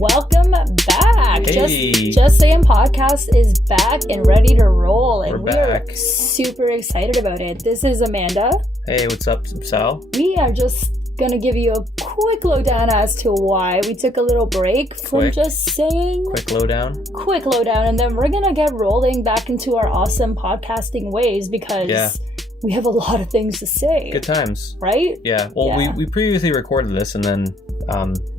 Welcome back. Hey. Just Sayin podcast is back and ready to roll, and we are back. super excited about it. This is Amanda. Hey, what's up, Sal? We are just gonna give you a quick lowdown as to why we took a little break from just saying Quick lowdown. and then we're gonna get rolling back into our awesome podcasting ways because we have a lot of things to say. Good times. Right? Yeah. Well, Yeah. we previously recorded this and then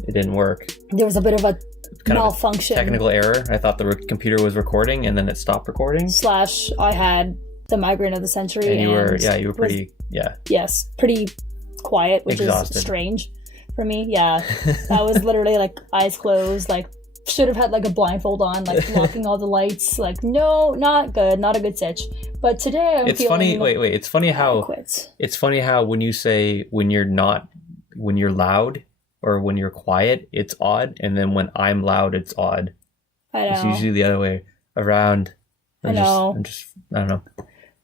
it didn't work. There was a bit of a Kind malfunction. of a technical error. I thought the computer was recording and then it stopped recording. / I had the migraine of the century. And you were pretty, pretty quiet, which exhausted. is strange for me. Yeah. I was literally like eyes closed, like should have had like a blindfold on, like blocking all the lights. Like, no, not good. Not a good sitch. But today I'm It's feeling funny. Wait. It's funny how adequate. it's funny how when you say when you're loud or when you're quiet, it's odd, and then when I'm loud, it's odd. I know. It's usually the other way around. I know. I don't know.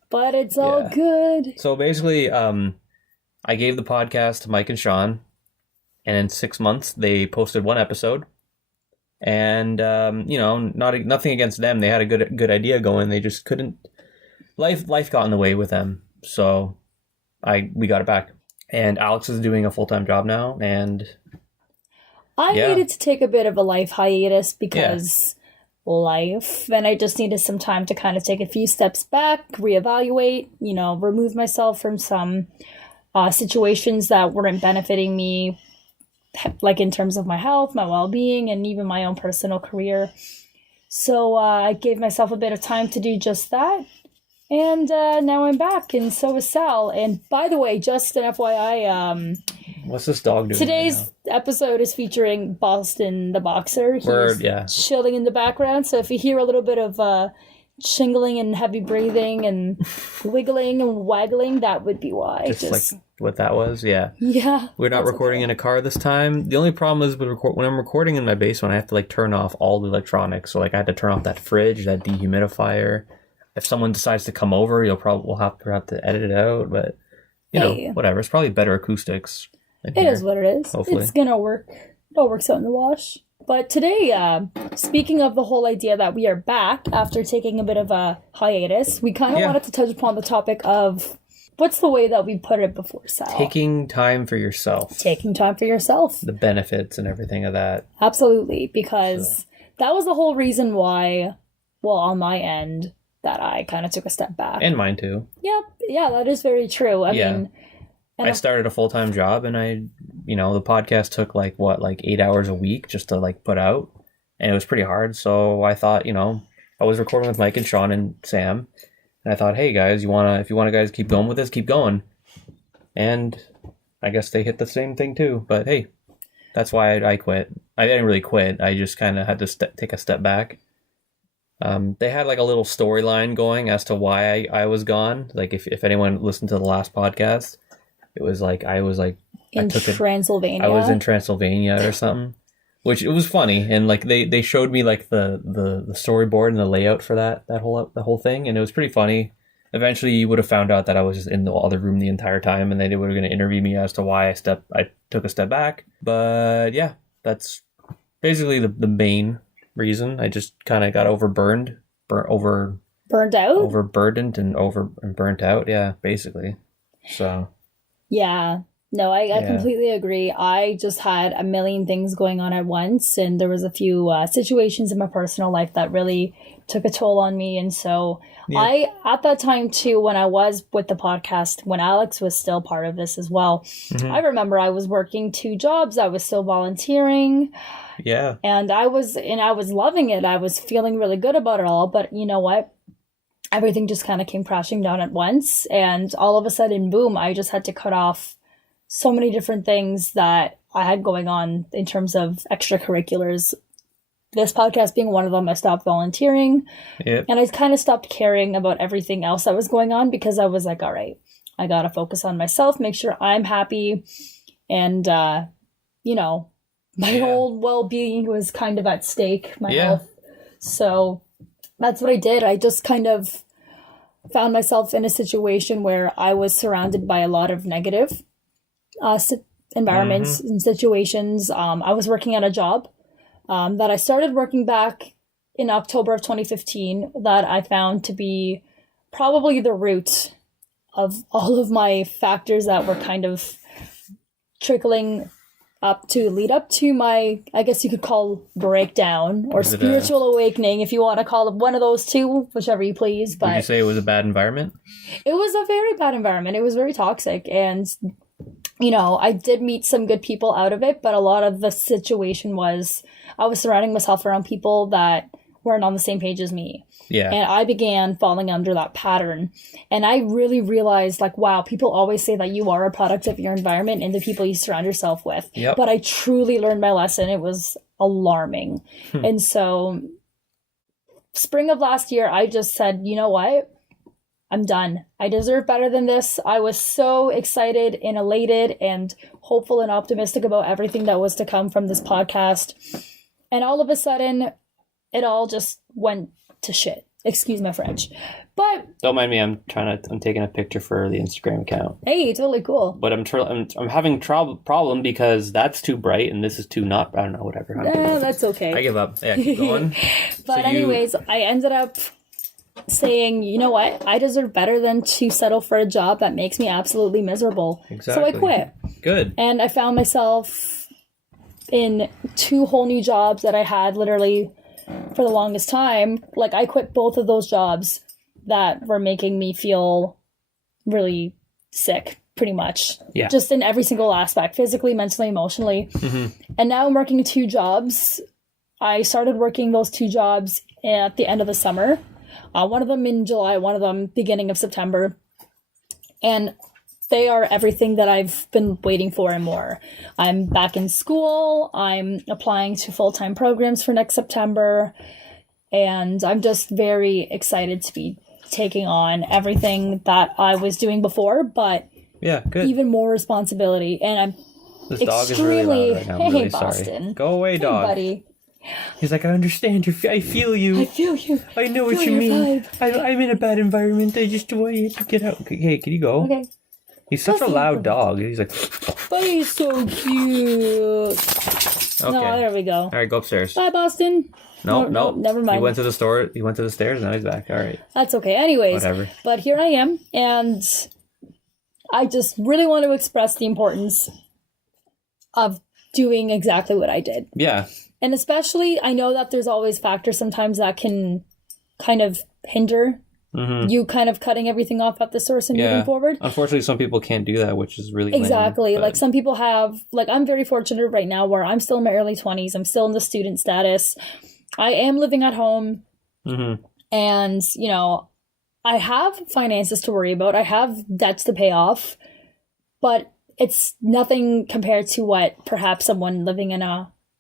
But it's all good. So basically, I gave the podcast to Mike and Sean, and in 6 months they posted one episode. And nothing against them. They had a good idea going. They just couldn't. Life got in the way with them. So we got it back. And Alex is doing a full-time job now, and I needed to take a bit of a life hiatus because life, and I just needed some time to kind of take a few steps back, reevaluate, remove myself from some situations that weren't benefiting me, like in terms of my health, my well-being, and even my own personal career. So I gave myself a bit of time to do just that. And now I'm back, and so is Sal. And by the way, just an FYI, what's this dog doing? Today's episode is featuring Boston the Boxer. He's chilling in the background, so if you hear a little bit of shingling and heavy breathing and wiggling and waggling, that would be why. Just like what that was, yeah. Yeah. We're not recording in a car this time. The only problem is when I'm recording in my basement, I have to turn off all the electronics. So I had to turn off that fridge, that dehumidifier. If someone decides to come over, we'll have to edit it out. But whatever. It's probably better acoustics. It is what it is. Hopefully. It's gonna work. It all works out in the wash. But today, speaking of the whole idea that we are back after taking a bit of a hiatus, we kind of wanted to touch upon the topic of what's the way that we put it before, Sal? Taking time for yourself. Taking time for yourself. The benefits and everything of that. Absolutely, because that was the whole reason why, on my end, that I kind of took a step back. And mine too. Yep. Yeah, that is very true. I mean... I started a full-time job, and the podcast took 8 hours a week just to put out, and it was pretty hard. So I thought, I was recording with Mike and Sean and Sam, and I thought, hey guys, if you want to guys keep going with this, keep going. And I guess they hit the same thing too. But hey, that's why I quit. I didn't really quit. I just kind of had to take a step back. They had a little storyline going as to why I was gone. If anyone listened to the last podcast. It was I was in Transylvania. I was in Transylvania or something, which it was funny. And they showed me the storyboard and the layout for the whole thing, and it was pretty funny. Eventually, you would have found out that I was just in the other room the entire time, and they were going to interview me as to why I took a step back. But yeah, that's basically the main reason. I just kind of got overburdened and burnt out. Yeah, basically. So. Yeah. No, I completely agree. I just had a million things going on at once, and there was a few situations in my personal life that really took a toll on me. And so at that time too, when I was with the podcast, when Alex was still part of this as well, I remember I was working 2 jobs. I was still volunteering. Yeah. And I was loving it. I was feeling really good about it all. But you know what? Everything just kind of came crashing down at once. And all of a sudden, boom, I just had to cut off so many different things that I had going on in terms of extracurriculars. This podcast being one of them, I stopped volunteering. Yep. And I kind of stopped caring about everything else that was going on because I was like, all right, I got to focus on myself, make sure I'm happy. And, my whole well-being was kind of at stake, my health. So that's what I did. I just kind of found myself in a situation where I was surrounded by a lot of negative environments and situations. I was working at a job that I started working back in October of 2015 that I found to be probably the root of all of my factors that were kind of trickling up to lead up to my, I guess you could call breakdown or spiritual awakening, if you want to call it one of those two, whichever you please. But would you say it was a bad environment? It was a very bad environment. It was very toxic. And, you know, I did meet some good people out of it, but a lot of the situation was I was surrounding myself around people that weren't on the same page as me. Yeah. And I began falling under that pattern. And I really realized, like, wow, people always say that you are a product of your environment and the people you surround yourself with. Yep. But I truly learned my lesson. It was alarming. And so spring of last year, I just said, you know what? I'm done. I deserve better than this. I was so excited and elated and hopeful and optimistic about everything that was to come from this podcast. And all of a sudden, it all just went to shit. Excuse my French. But don't mind me. I'm taking a picture for the Instagram account. Hey, totally cool. But I'm having problem because that's too bright and this is too not. I don't know. Whatever. That's okay. I give up. Yeah, keep going. But anyways, I ended up saying, you know what? I deserve better than to settle for a job that makes me absolutely miserable. Exactly. So I quit. Good. And I found myself in 2 whole new jobs that I had literally for the longest time. Like, I quit both of those jobs that were making me feel really sick, pretty much. Yeah. Just in every single aspect, physically, mentally, emotionally. And now I'm working 2 jobs. I started working those 2 jobs at the end of the summer. One of them in July, one of them beginning of September. And they are everything that I've been waiting for and more. I'm back in school. I'm applying to full-time programs for next September. And I'm just very excited to be taking on everything that I was doing before, but yeah, good. Even more responsibility. And I'm this dog is really loud right now. I'm really Boston. Sorry. Go away, dog. Hey, buddy. He's like, I understand. I feel you. I feel you. I know what you mean. I'm in a bad environment. I just want you to get out. Okay, can you go? Okay. He's such a loud dog. He's like... But he's so cute. Okay. No, there we go. All right, go upstairs. Bye, Boston. No, never mind. He went to the store. He went to the stairs. Now he's back. All right. That's okay. Anyways. Whatever. But here I am. And I just really want to express the importance of doing exactly what I did. Yeah. And especially, I know that there's always factors sometimes that can kind of hinder you kind of cutting everything off at the source and moving forward. Unfortunately, some people can't do that, which is really exactly lame, like some people have, like, I'm very fortunate right now where I'm still in my early 20s. I'm still in the student status. I am living at home. And, you know, I have finances to worry about. I have debts to pay off. But it's nothing compared to what perhaps someone living in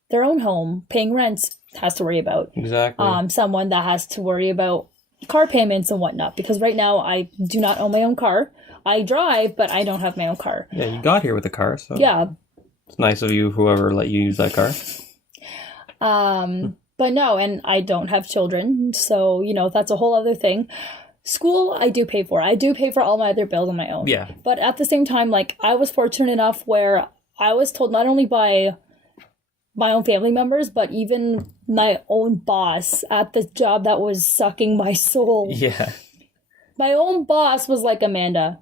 their own home, paying rent, has to worry about. Exactly. Someone that has to worry about car payments and whatnot, because right now I do not own my own car. I drive, but I don't have my own car. Yeah, you got here with a car, so yeah, it's nice of you, whoever let you use that car. But no, and I don't have children, so, you know, that's a whole other thing. School, I do pay for. I do pay for all my other bills on my own. Yeah. But at the same time, like, I was fortunate enough where I was told not only by my own family members, but even my own boss at the job that was sucking my soul. Yeah. My own boss was like, Amanda,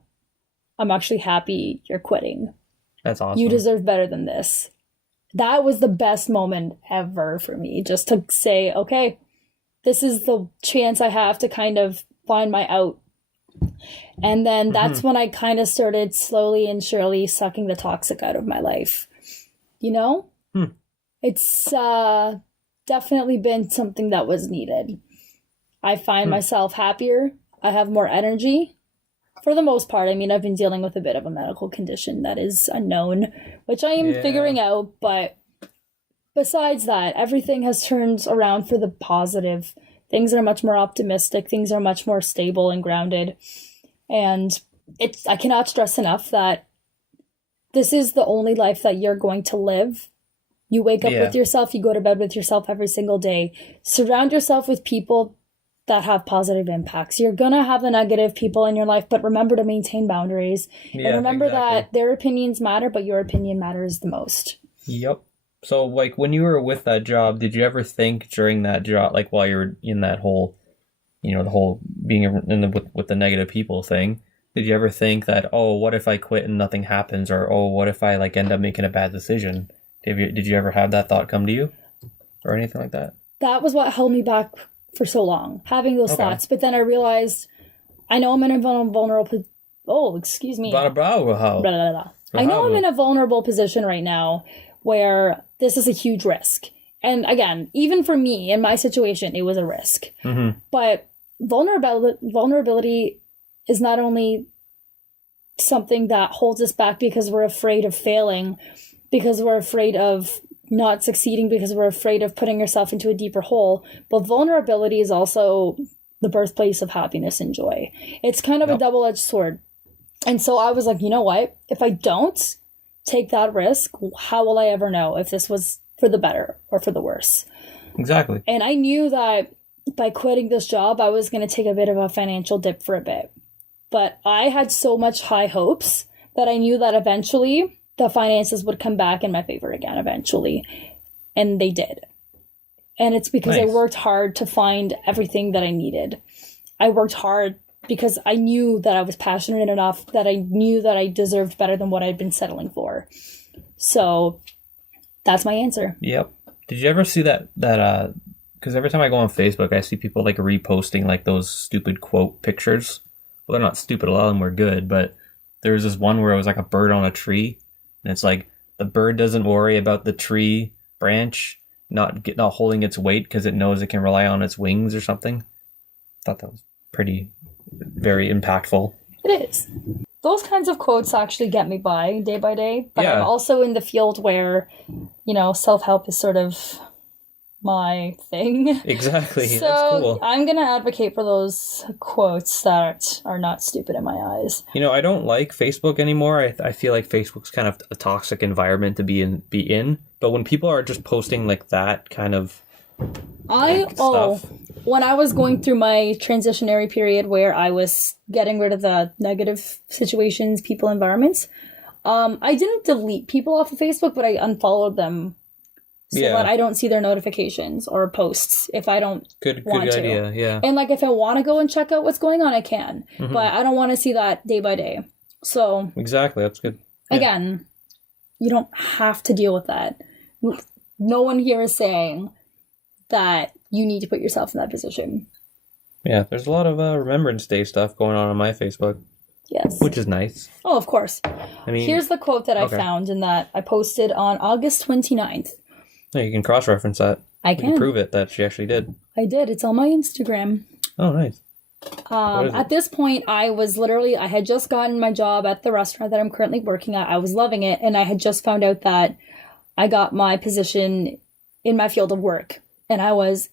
I'm actually happy you're quitting. That's awesome. You deserve better than this. That was the best moment ever for me, just to say, okay, this is the chance I have to kind of find my out. And then that's when I kind of started slowly and surely sucking the toxic out of my life. You know? It's definitely been something that was needed. I find myself happier. I have more energy. For the most part, I mean, I've been dealing with a bit of a medical condition that is unknown, which I am figuring out. But besides that, everything has turned around for the positive. Things are much more optimistic. Things are much more stable and grounded. And I cannot stress enough that this is the only life that you're going to live. You wake up with yourself, you go to bed with yourself every single day. Surround yourself with people that have positive impacts. You're going to have the negative people in your life, but remember to maintain boundaries. Yeah, and remember exactly. that their opinions matter, but your opinion matters the most. Yep. So, like, when you were with that job, did you ever think during that job, like, while you were in that whole, you know, the whole being in the with the negative people thing, did you ever think that, oh, what if I quit and nothing happens? Or, oh, what if I, like, end up making a bad decision? Did you ever have that thought come to you? Or anything like that? That was what held me back for so long, having those thoughts. But then I realized, I know I'm in a vulnerable... Oh, excuse me. Blah, blah, blah, blah. Blah, blah, blah. I know I'm in a vulnerable position right now where this is a huge risk. And again, even for me, in my situation, it was a risk. Mm-hmm. But vulnerability is not only something that holds us back because we're afraid of failing, because we're afraid of not succeeding, because we're afraid of putting yourself into a deeper hole, but vulnerability is also the birthplace of happiness and joy. It's kind of a double-edged sword. And so I was like, you know what? If I don't take that risk, how will I ever know if this was for the better or for the worse? Exactly. And I knew that by quitting this job, I was going to take a bit of a financial dip for a bit. But I had so much high hopes that I knew that eventually the finances would come back in my favor again eventually. And they did. And it's because I worked hard to find everything that I needed. I worked hard because I knew that I was passionate enough, that I knew that I deserved better than what I'd been settling for. So that's my answer. Yep. Did you ever see that because every time I go on Facebook, I see people like reposting like those stupid quote pictures. Well, they're not stupid. A lot of them were good, but there was this one where it was like a bird on a tree. And it's like, the bird doesn't worry about the tree branch not holding its weight because it knows it can rely on its wings or something. I thought that was very impactful. It is. Those kinds of quotes actually get me by day, but Yeah. I'm also in the field where, you know, self-help is sort of my thing. Exactly. So that's cool. I'm going to advocate for those quotes that are not stupid in my eyes. You know, I don't like Facebook anymore. I feel like Facebook's kind of a toxic environment to be in. But when people are just posting like that kind of stuff. When I was going through my transitionary period where I was getting rid of the negative situations, people, environments, I didn't delete people off of Facebook, but I unfollowed them so that I don't see their notifications or posts if I don't want to. Good idea, yeah. And like if I want to go and check out what's going on, I can. Mm-hmm. But I don't want to see that day by day. So exactly, that's good. Yeah. Again, you don't have to deal with that. No one here is saying that you need to put yourself in that position. Yeah, there's a lot of Remembrance Day stuff going on my Facebook. Yes. Which is nice. Oh, of course. I mean, here's the quote that I found and that I posted on August 29th. Yeah, you can cross-reference that. I can. You can prove it that she actually did. I did. It's on my Instagram. Oh, nice. At this point, I had just gotten my job at the restaurant that I'm currently working at. I was loving it. And I had just found out that I got my position in my field of work. And I was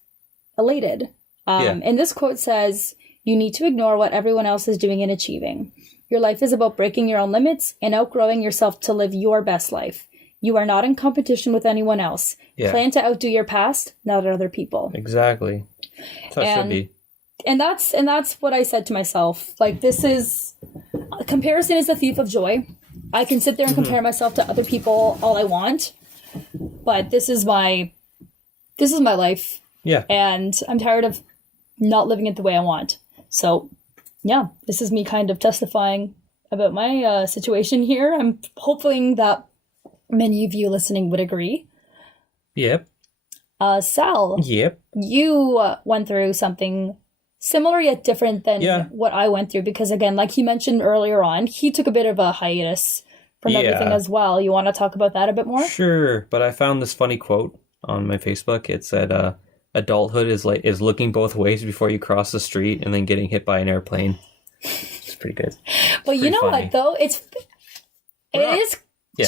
elated. And this quote says, "You need to ignore what everyone else is doing and achieving. Your life is about breaking your own limits and outgrowing yourself to live your best life. You are not in competition with anyone else. Yeah. Plan to outdo your past, not other people." Exactly. That's how it should be. And that's what I said to myself. Like, comparison is the thief of joy. I can sit there and compare myself to other people all I want, but this is my life. Yeah. And I'm tired of not living it the way I want. So, yeah, this is me kind of testifying about my situation here. I'm hoping that many of you listening would agree. Yep. Sal. Yep. You went through something similar yet different than what I went through because, again, like he mentioned earlier on, he took a bit of a hiatus from everything as well. You want to talk about that a bit more? Sure, but I found this funny quote on my Facebook. It said, "Adulthood is looking both ways before you cross the street and then getting hit by an airplane." It's pretty good. But you know what, though? It is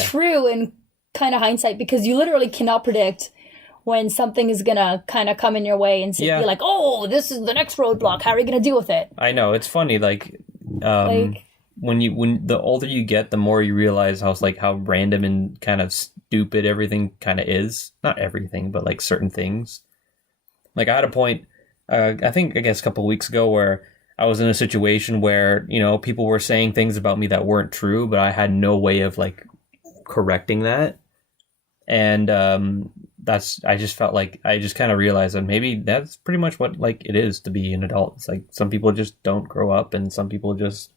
true in kind of hindsight because you literally cannot predict when something is going to kind of come in your way and be like, oh, this is the next roadblock. How are you going to deal with it? I know. It's funny. When the older you get, the more you realize how random and kind of stupid everything kind of is. Not everything, but like certain things. Like I had a point I guess a couple of weeks ago where I was in a situation where, you know, people were saying things about me that weren't true, but I had no way of like correcting that. And I just felt like I just kind of realized that maybe that's pretty much what like it is to be an adult. It's like some people just don't grow up, and some people just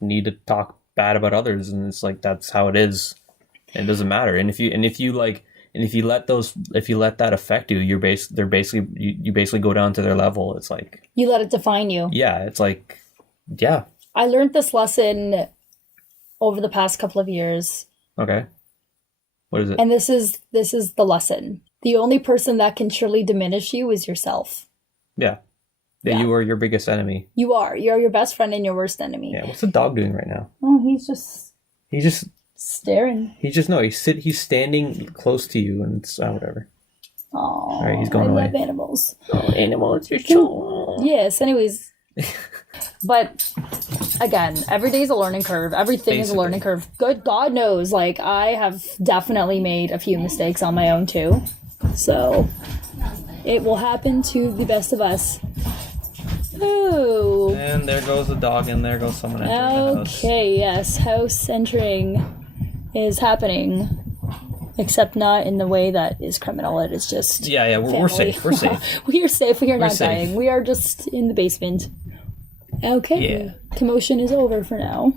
need to talk bad about others, and it's like that's how it is. It doesn't matter. And if you let that affect you, you basically go down to their level. It's like you let it define you. Yeah, it's like yeah. I learned this lesson over the past couple of years. Okay. What is it? And this is the lesson. The only person that can truly diminish you is yourself. Yeah. Yeah, you are your biggest enemy. You are. You're your best friend and your worst enemy. Yeah, what's the dog doing right now? Oh, he's just staring. He's standing close to you, and it's whatever. Oh, all right, he's going away. I love animals. Oh, animals, you're so... Yes, anyways. But again, every day is a learning curve. Everything is a learning curve. Good God knows, like, I have definitely made a few mistakes on my own too. So it will happen to the best of us. Oh. And there goes the dog, and there goes someone entering the house. Okay, yes, house entering is happening. Except not in the way that is criminal. It is just we're safe. We're safe. We are safe. We are not safe. dying. We are just in the basement. Okay. Yeah. Commotion is over for now.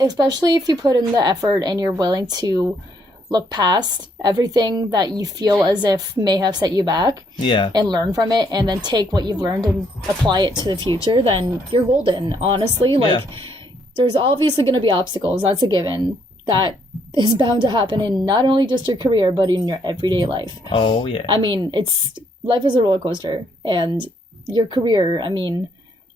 Especially if you put in the effort and you're willing to look past everything that you feel as if may have set you back. Yeah. And learn from it, and then take what you've learned and apply it to the future, then you're golden. Honestly, there's obviously going to be obstacles. That's a given. That is bound to happen in not only just your career, but in your everyday life. Oh, yeah. I mean, life is a roller coaster, and your career, I mean,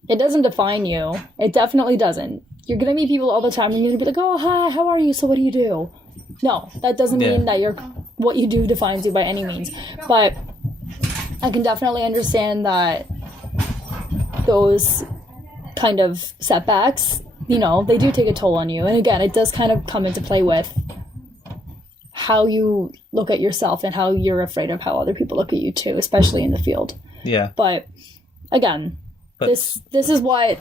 it doesn't define you. It definitely doesn't. You're going to meet people all the time, and you're going to be like, oh, hi, how are you? So what do you do? No, that doesn't mean that what you do defines you by any means. But I can definitely understand that those kind of setbacks, you know, they do take a toll on you. And again, it does kind of come into play with how you look at yourself and how you're afraid of how other people look at you too, especially in the field. Yeah. But again, this is what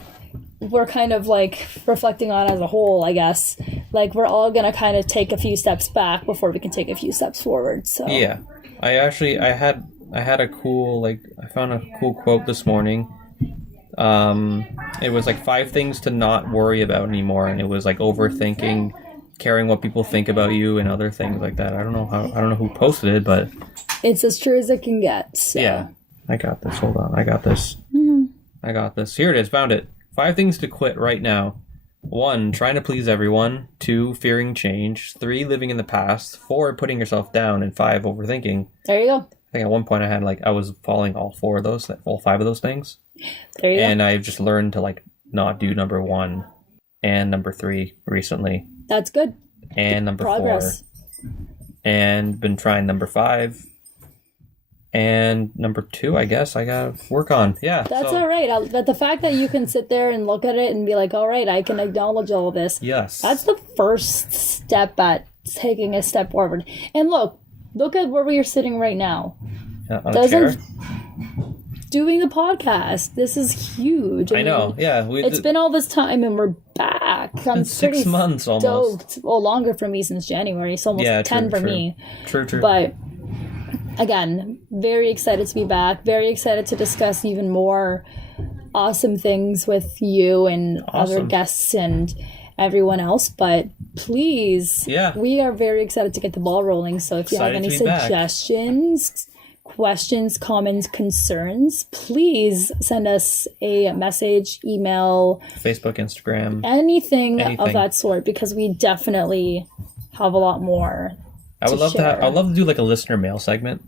we're kind of like reflecting on as a whole, I guess. Like, we're all going to kind of take a few steps back before we can take a few steps forward. So yeah. I had a cool, like, I found a cool quote this morning. It was like 5 things to not worry about anymore, and it was like overthinking, caring what people think about you, and other things like that. I don't know who posted it, but it's as true as it can get. So. Yeah, I got this. Hold on, I got this. Mm-hmm. I got this. Here it is. Found it. 5 things to quit right now. 1, trying to please everyone. 2, fearing change. 3, living in the past. 4, putting yourself down. And 5, overthinking. There you go. I think at one point I was following all 5 of those things. There you go. And I've just learned to like not do number 1 and number 3 recently. That's good. And number Progress. 4. And been trying number 5. And number 2, I guess I gotta work on. Yeah. That's all right. But the fact that you can sit there and look at it and be like, all right, I can acknowledge all of this. Yes. That's the first step at taking a step forward. And look at where we are sitting right now. On a chair. Doing the podcast. This is huge. I know. Yeah. It's been all this time and we're back. It's been 6 months almost. Stoked. Well, longer for me since January. It's almost 10 for me. True. But again, very excited to be back. Very excited to discuss even more awesome things with you and other guests and everyone else. But please, we are very excited to get the ball rolling. So if you have any suggestions, questions, comments, concerns, please send us a message, email, Facebook, Instagram, anything of that sort, because we definitely have a lot more. I'd love to do like a listener mail segment.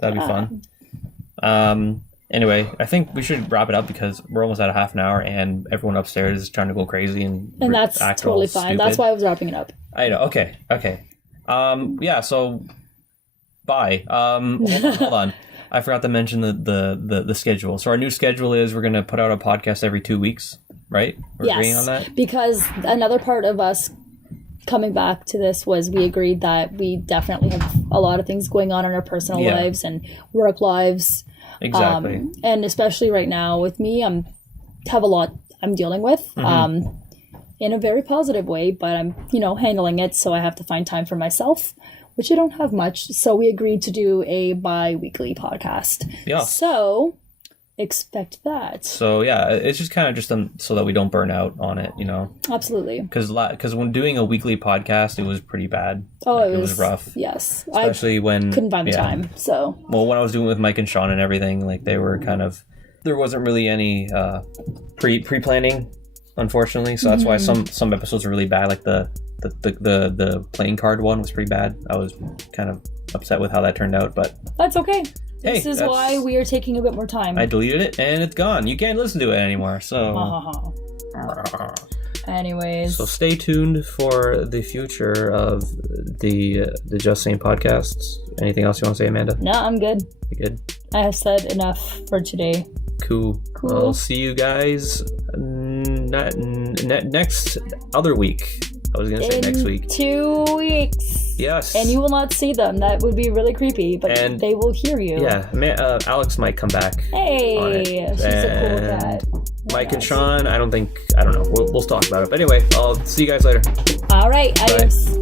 That'd be fun. Anyway, I think we should wrap it up because we're almost at a half an hour and everyone upstairs is trying to go crazy and that's totally fine. Stupid. That's why I was wrapping it up. I know. Okay. Yeah. So, bye. Hold on. I forgot to mention the schedule. So our new schedule is we're going to put out a podcast every 2 weeks, right? We're agreeing on that? Because another part of us coming back to this was we agreed that we definitely have a lot of things going on in our personal lives and work lives. Exactly. And especially right now with me, have a lot I'm dealing with. In a very positive way, but I'm, handling it, so I have to find time for myself, which I don't have much. So we agreed to do a bi-weekly podcast. Yeah. So expect that. So yeah, it's just kind of so that we don't burn out on it, Absolutely. Because when doing a weekly podcast, it was pretty bad. Oh, it was rough. Yes, especially when couldn't find the time. So when I was doing it with Mike and Sean and everything, like they were there wasn't really any pre-planning, unfortunately. So that's why some episodes are really bad. Like the playing card one was pretty bad. I was kind of upset with how that turned out, but that's okay. This is why we are taking a bit more time. I deleted it and it's gone. You can't listen to it anymore. So anyways, so stay tuned for the future of the Just Saying podcasts. Anything else you want to say, Amanda? No, I'm good. You good? I have said enough for today. Cool. I'll see you guys next other week. I was going to say next week. 2 weeks. Yes. And you will not see them. That would be really creepy, but they will hear you. Yeah. Alex might come back. Hey, she's a cool cat. Mike and Sean, I don't know. We'll talk about it. But anyway, I'll see you guys later. All right. Adios.